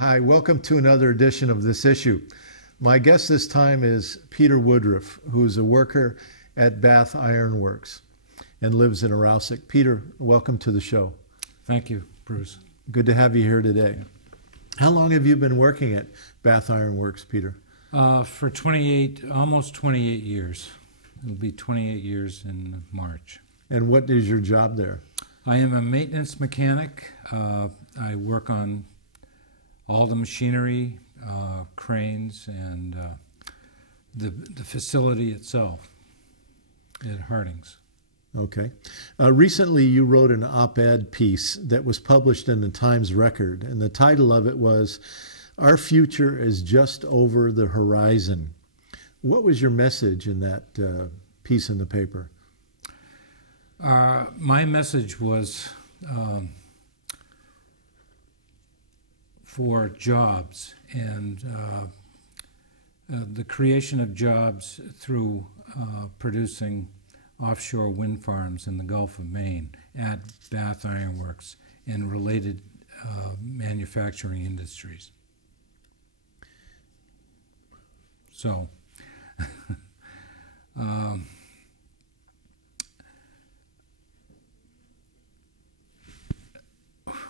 Hi, welcome to another edition of This Issue. My guest this time is Peter Woodruff, who's a worker at Bath Iron Works and lives in Arousik. Peter, welcome to the show. Thank you, Bruce. Good to have you here today. How long have you been working at Bath Iron Works, Peter? For almost 28 years. It'll be 28 years in March. And what is your job there? I am a maintenance mechanic. I work on all the machinery, cranes, and the facility itself at Harding's. Okay. Recently, you wrote an op-ed piece that was published in the Times Record, and the title of it was, "Our Future is Just Over the Horizon." What was your message in that piece in the paper? My message was for jobs and the creation of jobs through producing offshore wind farms in the Gulf of Maine at Bath Iron Works and related manufacturing industries. So,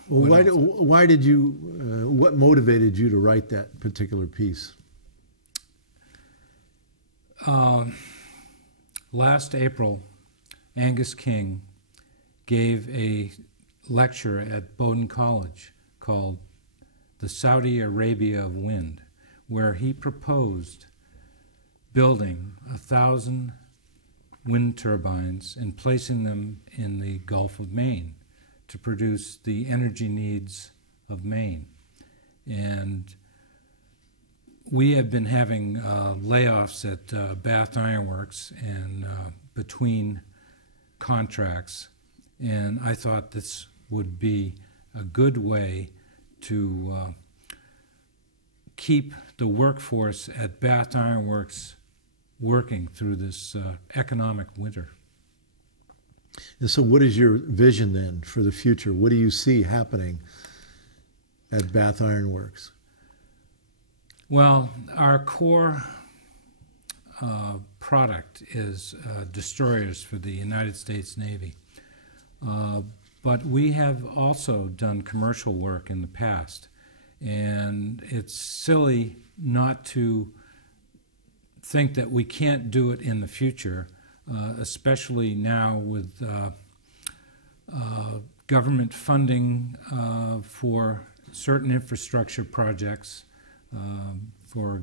why did you, what motivated you to write that particular piece? Last April, Angus King gave a lecture at Bowdoin College called The Saudi Arabia of Wind, where he proposed building 1,000 wind turbines and placing them in the Gulf of Maine to produce the energy needs of Maine. And we have been having layoffs at Bath Iron Works and between contracts, and I thought this would be a good way to keep the workforce at Bath Iron Works working through this economic winter. And so what is your vision then for the future? What do you see happening at Bath Iron Works? Well, our core product is destroyers for the United States Navy. But we have also done commercial work in the past. And it's silly not to think that we can't do it in the future, especially now with government funding for certain infrastructure projects, for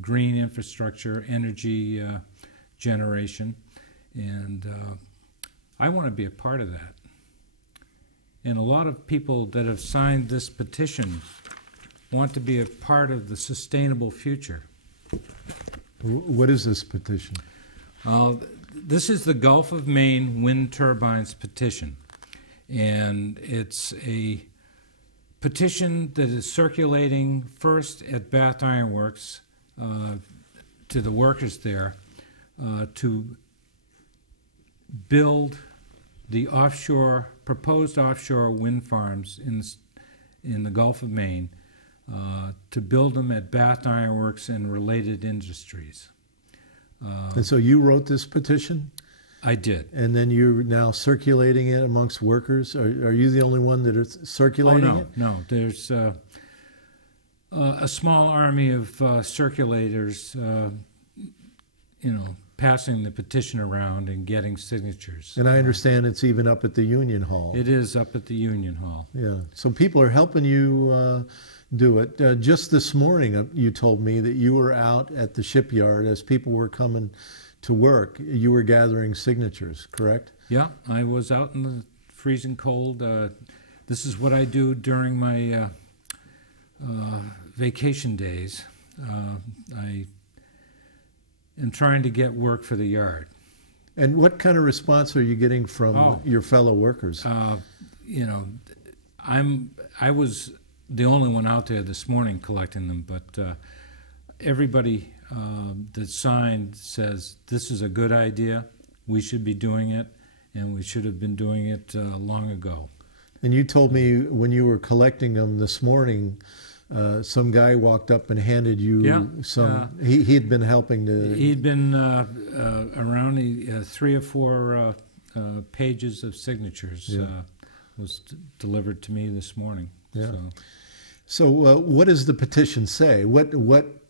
green infrastructure, energy generation, and I want to be a part of that. And a lot of people that have signed this petition want to be a part of the sustainable future. What is this petition? This is the Gulf of Maine Wind Turbines petition, and it's a petition that is circulating first at Bath Iron Works to the workers there to build the proposed offshore wind farms in the Gulf of Maine, to build them at Bath Iron Works and related industries. And so you wrote this petition? I did. And then you're now circulating it amongst workers? Are you the only one that is circulating it? No. There's a small army of circulators, passing the petition around and getting signatures. And I understand it's even up at the Union Hall. It is up at the Union Hall. Yeah. So people are helping you do it. Just this morning, you told me that you were out at the shipyard as people were coming to work. You were gathering signatures, correct? Yeah, I was out in the freezing cold. This is what I do during my vacation days. I am trying to get work for the yard. And what kind of response are you getting from your fellow workers? I was the only one out there this morning collecting them, but everybody that signed says this is a good idea, we should be doing it, and we should have been doing it long ago. And you told me when you were collecting them this morning some guy walked up and handed you some. He had been helping to. He'd been around 3 or 4 pages of signatures was delivered to me this morning. Yeah. So what does the petition say? What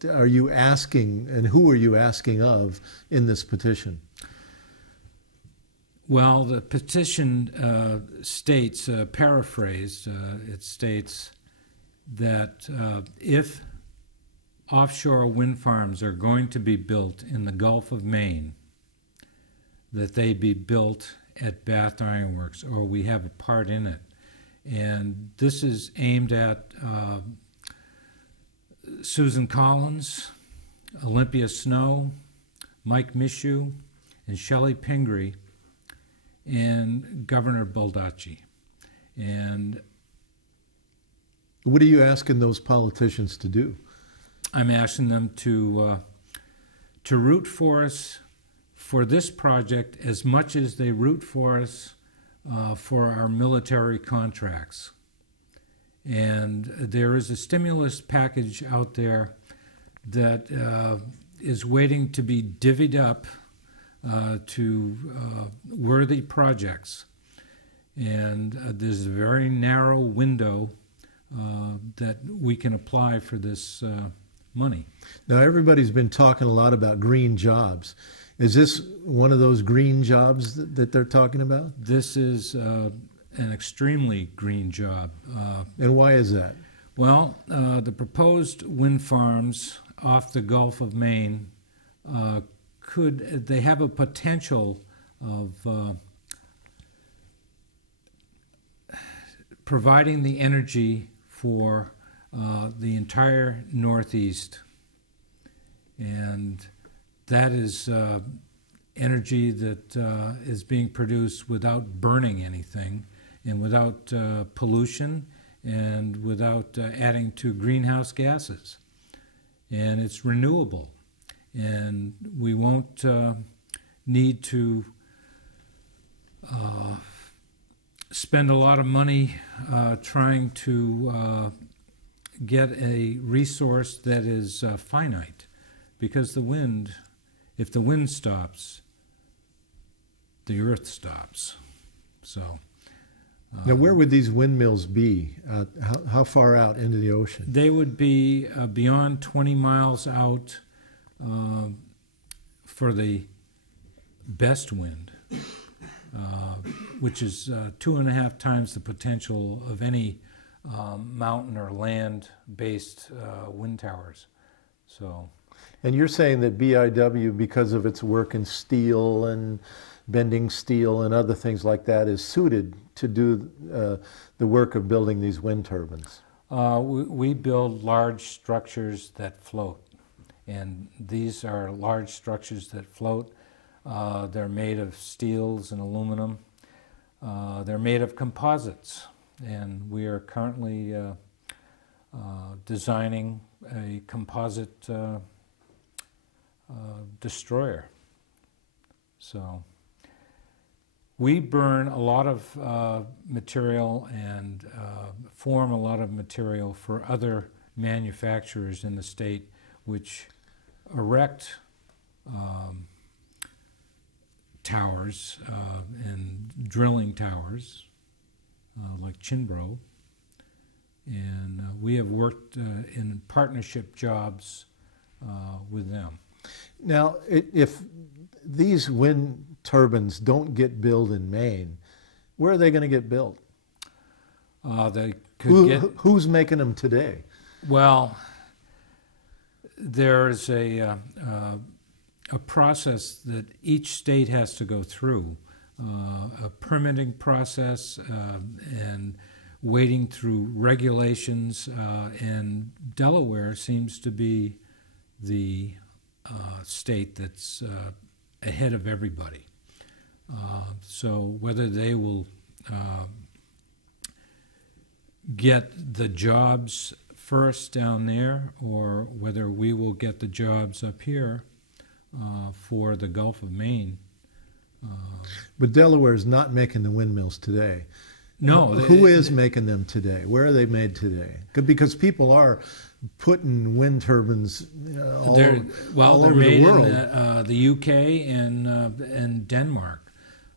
are you asking, and who are you asking of in this petition? Well, the petition states, paraphrased, it states that if offshore wind farms are going to be built in the Gulf of Maine, that they be built at Bath Iron Works, or we have a part in it. And this is aimed at Susan Collins, Olympia Snow, Mike Mishu, and Shelley Pingree, and Governor Baldacci. And what are you asking those politicians to do? I'm asking them to root for us for this project as much as they root for us for our military contracts. And there is a stimulus package out there that is waiting to be divvied up to worthy projects. And there's a very narrow window that we can apply for this money. Now, everybody's been talking a lot about green jobs. Is this one of those green jobs that they're talking about? This is an extremely green job. And why is that? Well, the proposed wind farms off the Gulf of Maine they have a potential of providing the energy for the entire Northeast. And that is energy that is being produced without burning anything and without pollution and without adding to greenhouse gases. And it's renewable. And we won't need to spend a lot of money trying to get a resource that is finite, because if the wind stops, the earth stops. So now, where would these windmills be? How far out into the ocean? They would be beyond 20 miles out for the best wind, which is 2.5 times the potential of any mountain or land-based wind towers. So. And you're saying that BIW, because of its work in steel and bending steel and other things like that, is suited to do the work of building these wind turbines? We build large structures that float, and these are large structures that float. They're made of steels and aluminum. They're made of composites, and we are currently designing a composite destroyer. So we burn a lot of material and form a lot of material for other manufacturers in the state, which erect towers and drilling towers like Chinbro. And we have worked in partnership jobs with them. Now, if these wind turbines don't get built in Maine, where are they going to get built? They could who's making them today? Well, there's a process that each state has to go through, a permitting process and wading through regulations, and Delaware seems to be the state that's ahead of everybody. So whether they will get the jobs first down there, or whether we will get the jobs up here for the Gulf of Maine. But Delaware is not making the windmills today. No. Who is making them today? Where are they made today? Because people are putting wind turbines all over the world. In the UK and Denmark.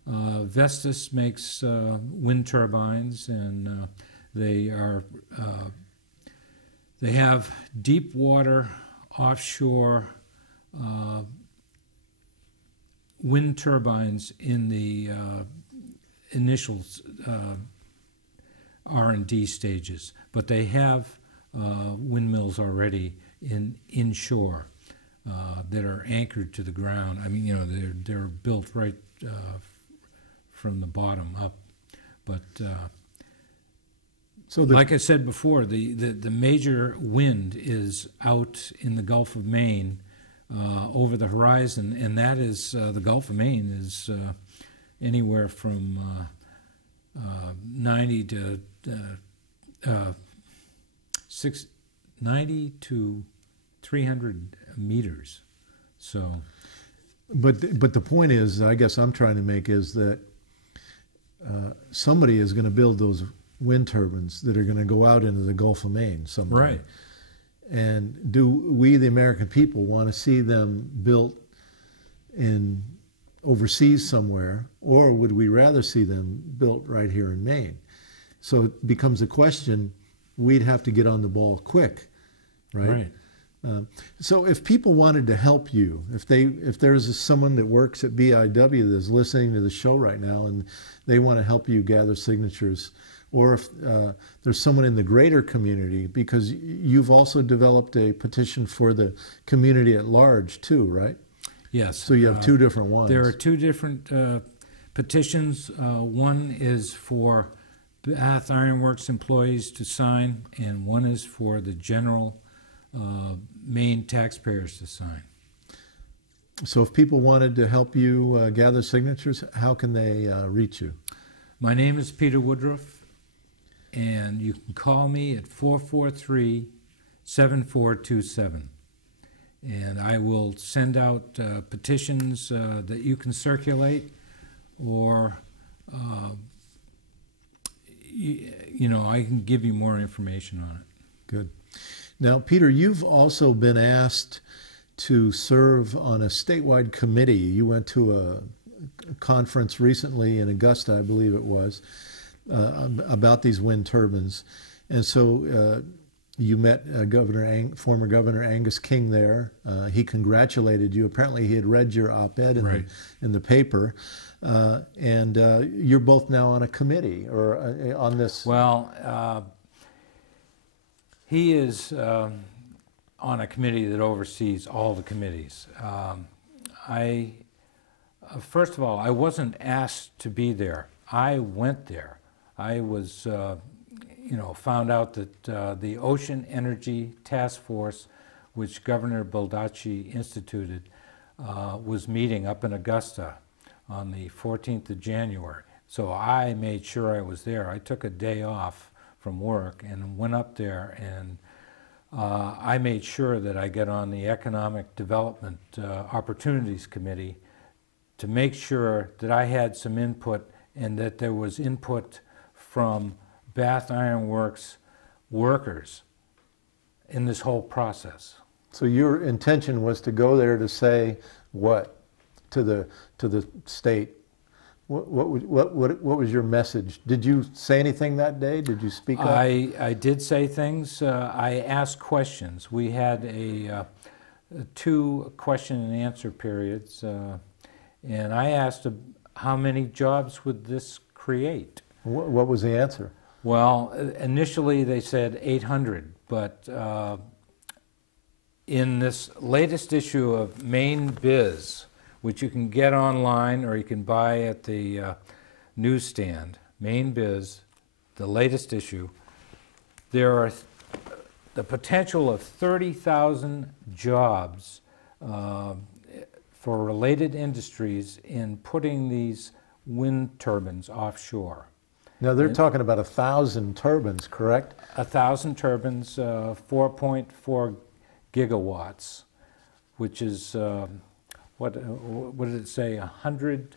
Vestas makes wind turbines, and they have deep water offshore wind turbines in the initial R&D stages, but they have windmills already inshore that are anchored to the ground. I mean, they're built right from the bottom up, but like I said before, the major wind is out in the Gulf of Maine over the horizon, and that is the Gulf of Maine is anywhere from 90 to 90 to 300 meters. So, but the point is, I guess I'm trying to make is that somebody is going to build those wind turbines that are going to go out into the Gulf of Maine someday. Right. And do we, the American people, want to see them built in overseas somewhere, or would we rather see them built right here in Maine? So it becomes a question. We'd have to get on the ball quick, right? So if people wanted to help you, if there's someone that works at BIW that's listening to the show right now and they want to help you gather signatures, or if there's someone in the greater community, because you've also developed a petition for the community at large too, right? Yes. So you have two different ones. There are two different petitions. One is for Bath Iron Works employees to sign, and one is for the general Maine taxpayers to sign. So if people wanted to help you gather signatures, how can they reach you? My name is Peter Woodruff, and you can call me at 443-7427. And I will send out petitions that you can circulate, or I can give you more information on it. Good. Now, Peter, you've also been asked to serve on a statewide committee. You went to a conference recently in Augusta, I believe it was, about these wind turbines. And so you met former Governor Angus King there. He congratulated you. Apparently he had read your op-ed in the paper. And you're both now on a committee or on this. Well, he is on a committee that oversees all the committees. First of all, I wasn't asked to be there. I went there. I was, found out that the Ocean Energy Task Force, which Governor Baldacci instituted, was meeting up in Augusta on the 14th of January. So I made sure I was there. I took a day off from work and went up there, and I made sure that I get on the Economic Development Opportunities Committee to make sure that I had some input and that there was input from Bath Iron Works workers in this whole process. So your intention was to go there to say what to the state? What was your message? Did you say anything that day? Did you speak up? I did say things. I asked questions. We had two question and answer periods, and I asked how many jobs would this create? What was the answer? Well, initially they said 800, but in this latest issue of Maine Biz, which you can get online or you can buy at the newsstand, Maine Biz, the latest issue, there are the potential of 30,000 jobs for related industries in putting these wind turbines offshore. Now they're talking about 1,000 turbines, correct? 1,000 turbines, 4.4 gigawatts, which is what did it say? 100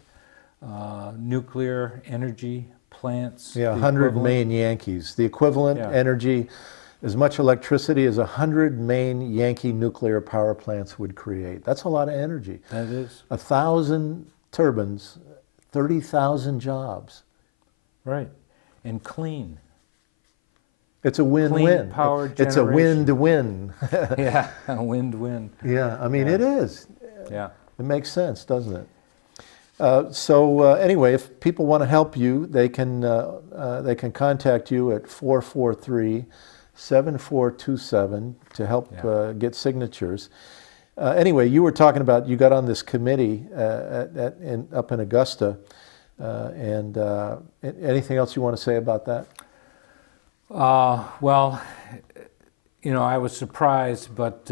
nuclear energy plants. Yeah, the 100 equivalent? Maine Yankees. The equivalent Yeah. energy, as much electricity as 100 Maine Yankee nuclear power plants would create. That's a lot of energy. That is. 1,000 turbines, 30,000 jobs. Right. And clean. It's a win-win. Clean power It's a generation. win-to-win. Yeah, wind. Yeah, I mean, Yeah. it is. Yeah. It makes sense, doesn't it? Anyway, if people want to help you, they can contact you at 443-7427 to help get signatures. Anyway, you were talking about you got on this committee up in Augusta, and anything else you want to say about that? Well, I was surprised, but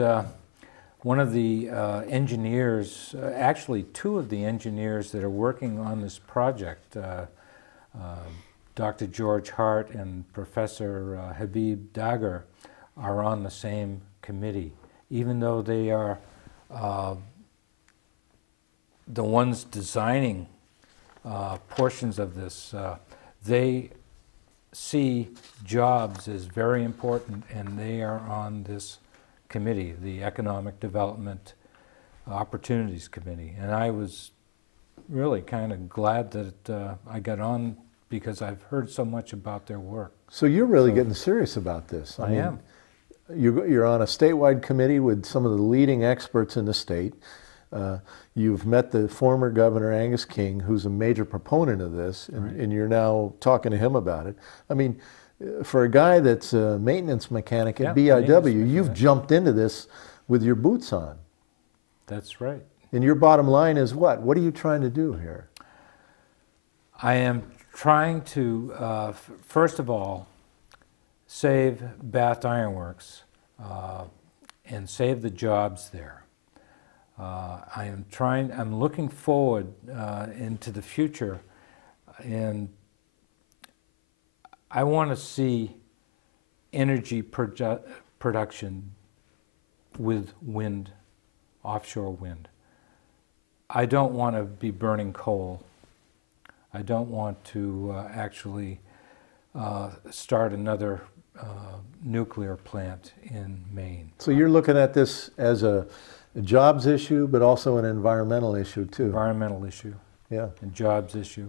one of the engineers, actually two of the engineers that are working on this project, Dr. George Hart and Professor Habib Dagher, are on the same committee, even though they are the ones designing portions of this. They see jobs as very important, and they are on this committee, the Economic Development Opportunities Committee. And I was really kind of glad that I got on, because I've heard so much about their work. So you're really getting serious about this. I am. You're on a statewide committee with some of the leading experts in the state. You've met the former Governor Angus King, who's a major proponent of this, and you're now talking to him about it. I mean, for a guy that's a maintenance mechanic at BIW, you've jumped into this with your boots on. That's right. And your bottom line is what? What are you trying to do here? I am trying to, first of all, save Bath Iron Works and save the jobs there. I'm looking forward into the future, and I want to see energy production with wind, offshore wind. I don't want to be burning coal. I don't want to actually start another nuclear plant in Maine. So you're looking at this as a jobs issue, but also an environmental issue too. Environmental issue. Yeah. And jobs issue.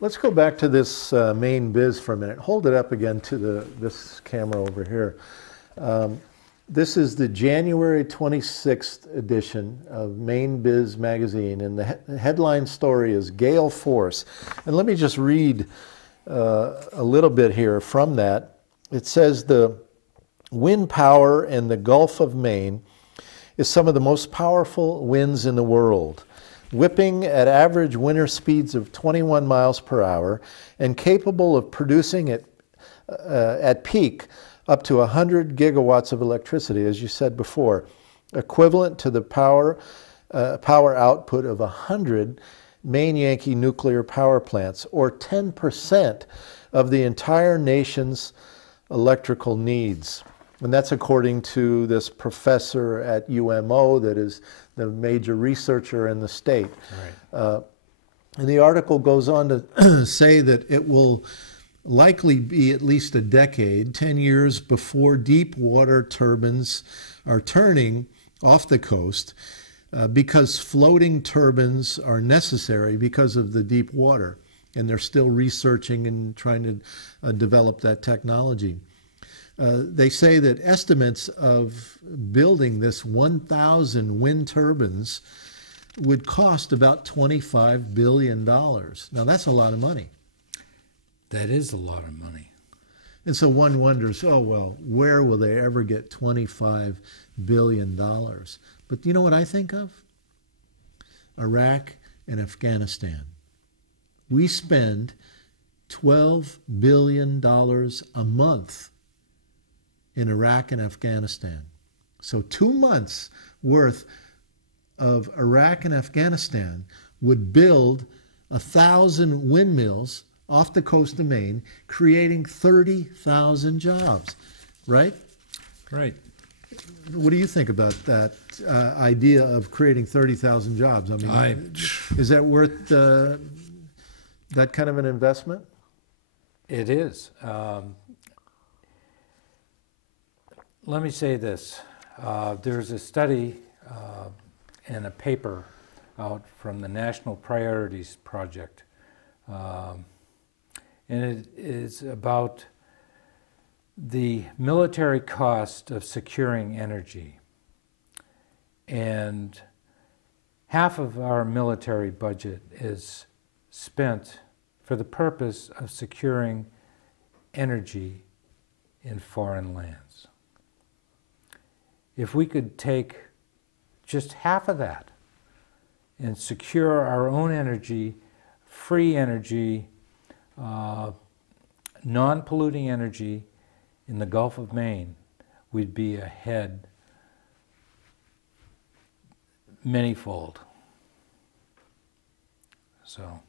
Let's go back to this Maine Biz for a minute. Hold it up again to this camera over here. This is the January 26th edition of Maine Biz magazine, and the headline story is Gale Force. And let me just read a little bit here from that. It says the wind power in the Gulf of Maine is some of the most powerful winds in the world, whipping at average winter speeds of 21 miles per hour and capable of producing at peak up to 100 gigawatts of electricity, as you said before, equivalent to the power output of 100 Maine Yankee nuclear power plants, or 10% of the entire nation's electrical needs. And that's according to this professor at UMO that is the major researcher in the state. Right. And the article goes on to say that it will likely be at least a decade, 10 years before deep water turbines are turning off the coast, because floating turbines are necessary because of the deep water. And they're still researching and trying to develop that technology. They say that estimates of building this 1,000 wind turbines would cost about $25 billion. Now, that's a lot of money. That is a lot of money. And so one wonders, oh, well, where will they ever get $25 billion? But you know what I think of? Iraq and Afghanistan. We spend $12 billion a month in Iraq and Afghanistan. So 2 months worth of Iraq and Afghanistan would build 1,000 windmills off the coast of Maine, creating 30,000 jobs, right? Right. What do you think about that idea of creating 30,000 jobs? I mean, is that worth that kind of an investment? It is. Let me say this. There's a study and a paper out from the National Priorities Project. And it is about the military cost of securing energy. And half of our military budget is spent for the purpose of securing energy in foreign lands. If we could take just half of that and secure our own energy, free energy, non-polluting energy in the Gulf of Maine, we'd be ahead manyfold. So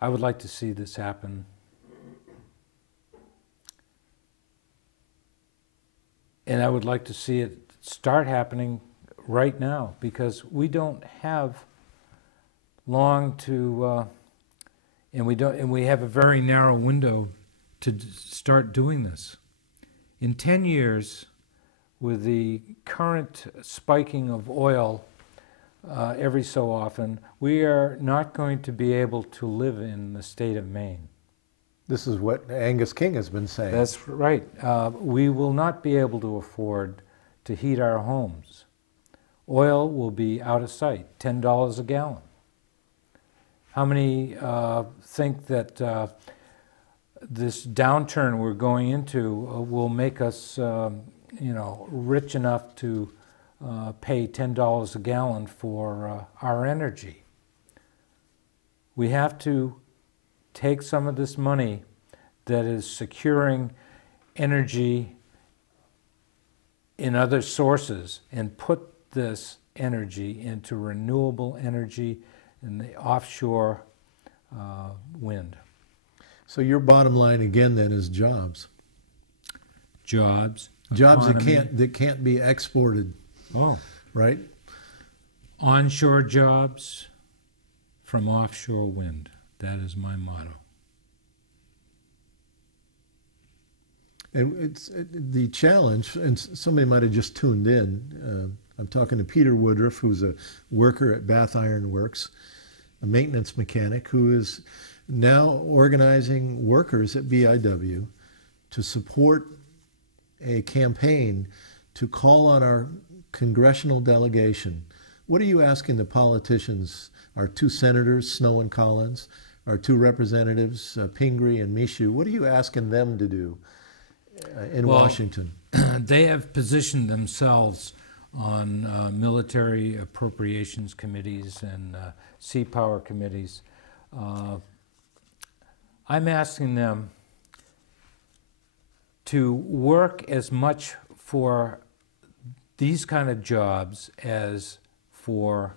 I would like to see this happen. And I would like to see it start happening right now, because we don't have long to, and we have a very narrow window to start doing this. In 10 years, with the current spiking of oil every so often, we are not going to be able to live in the state of Maine. This is what Angus King has been saying. That's right. We will not be able to afford to heat our homes. Oil will be out of sight, $10 a gallon. How many think that this downturn we're going into will make us, rich enough to pay $10 a gallon for our energy? We have to take some of this money that is securing energy in other sources and put this energy into renewable energy in the offshore wind. So your bottom line again then is jobs. Jobs. Jobs economy. that can't be exported. Oh. Right? Onshore jobs from offshore wind. That is my motto. And it's the challenge, and somebody might have just tuned in. I'm talking to Peter Woodruff, who's a worker at Bath Iron Works, a maintenance mechanic, who is now organizing workers at BIW to support a campaign to call on our congressional delegation. What are you asking the politicians, our two senators, Snow and Collins, our two representatives, Pingree and Michoud, what are you asking them to do in Washington? They have positioned themselves on military appropriations committees and sea power committees. I'm asking them to work as much for these kind of jobs as for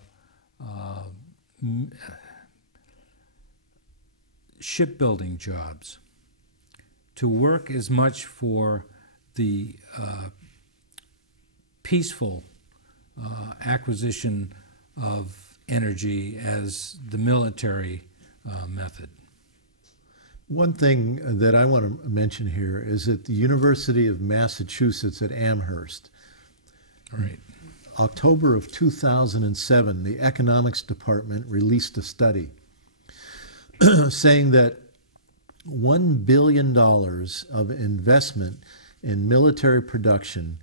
shipbuilding jobs, to work as much for the peaceful acquisition of energy as the military method. One thing that I want to mention here is at the University of Massachusetts at Amherst, Right. October of 2007, the economics department released a study saying that $1 billion of investment in military production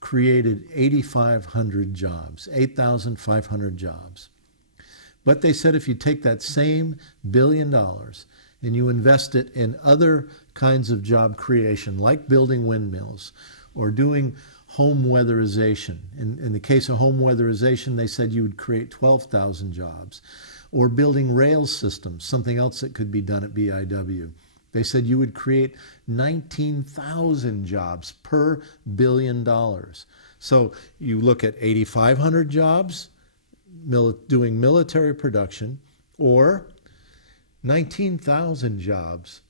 created 8,500 jobs, 8,500 jobs. But they said if you take that same $1 billion and you invest it in other kinds of job creation, like building windmills or doing home weatherization. In the case of home weatherization, they said you would create 12,000 jobs. Or building rail systems, something else that could be done at BIW. They said you would create 19,000 jobs per $1 billion. So you look at 8,500 jobs doing military production, or 19,000 jobs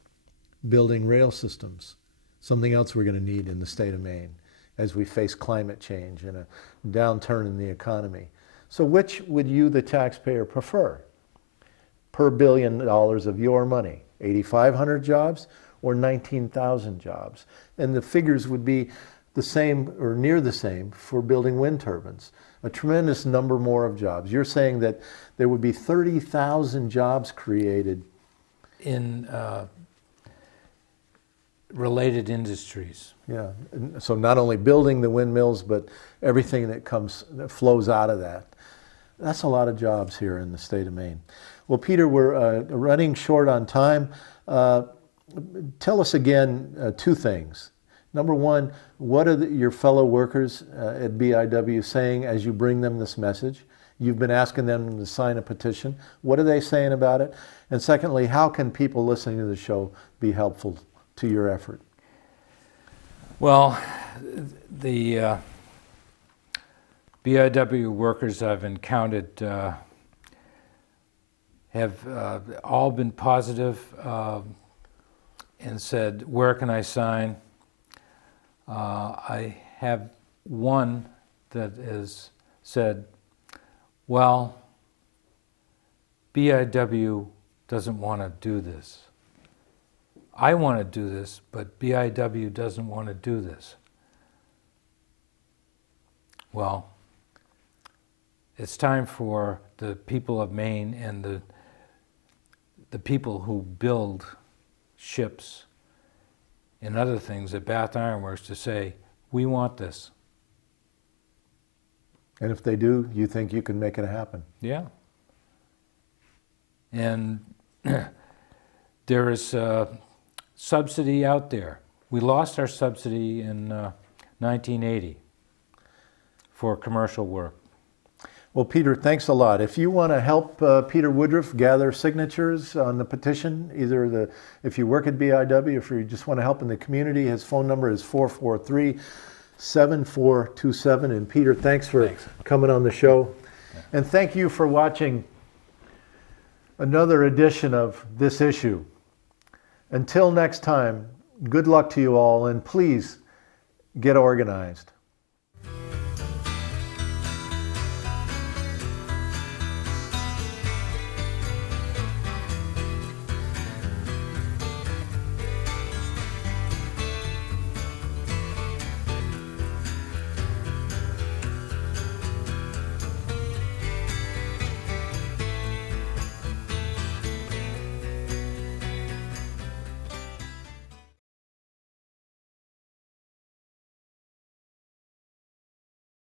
building rail systems, something else we're going to need in the state of Maine as we face climate change and a downturn in the economy. So which would you, the taxpayer, prefer per $1 billion of your money? 8,500 jobs or 19,000 jobs. And the figures would be the same or near the same for building wind turbines. A tremendous number more of jobs. You're saying that there would be 30,000 jobs created in related industries. Yeah, so not only building the windmills, but everything that flows out of that. That's a lot of jobs here in the state of Maine. Well, Peter, we're running short on time. Tell us again two things. Number one, what are your fellow workers at BIW saying as you bring them this message? You've been asking them to sign a petition. What are they saying about it? And secondly, how can people listening to the show be helpful to your effort? Well, the BIW workers I've encountered have all been positive and said, where can I sign? I have one that has said, well, BIW doesn't want to do this. I want to do this, but BIW doesn't want to do this. Well, it's time for the people of Maine and the people who build ships and other things at Bath Iron Works to say, we want this. And if they do, you think you can make it happen? Yeah. And there is a subsidy out there. We lost our subsidy in 1980 for commercial work. Well, Peter, thanks a lot. If you want to help Peter Woodruff gather signatures on the petition, either if you work at BIW, if you just want to help in the community, his phone number is 443-7427. And Peter, thanks for coming on the show. Yeah. And thank you for watching another edition of This Issue. Until next time, good luck to you all, and please get organized.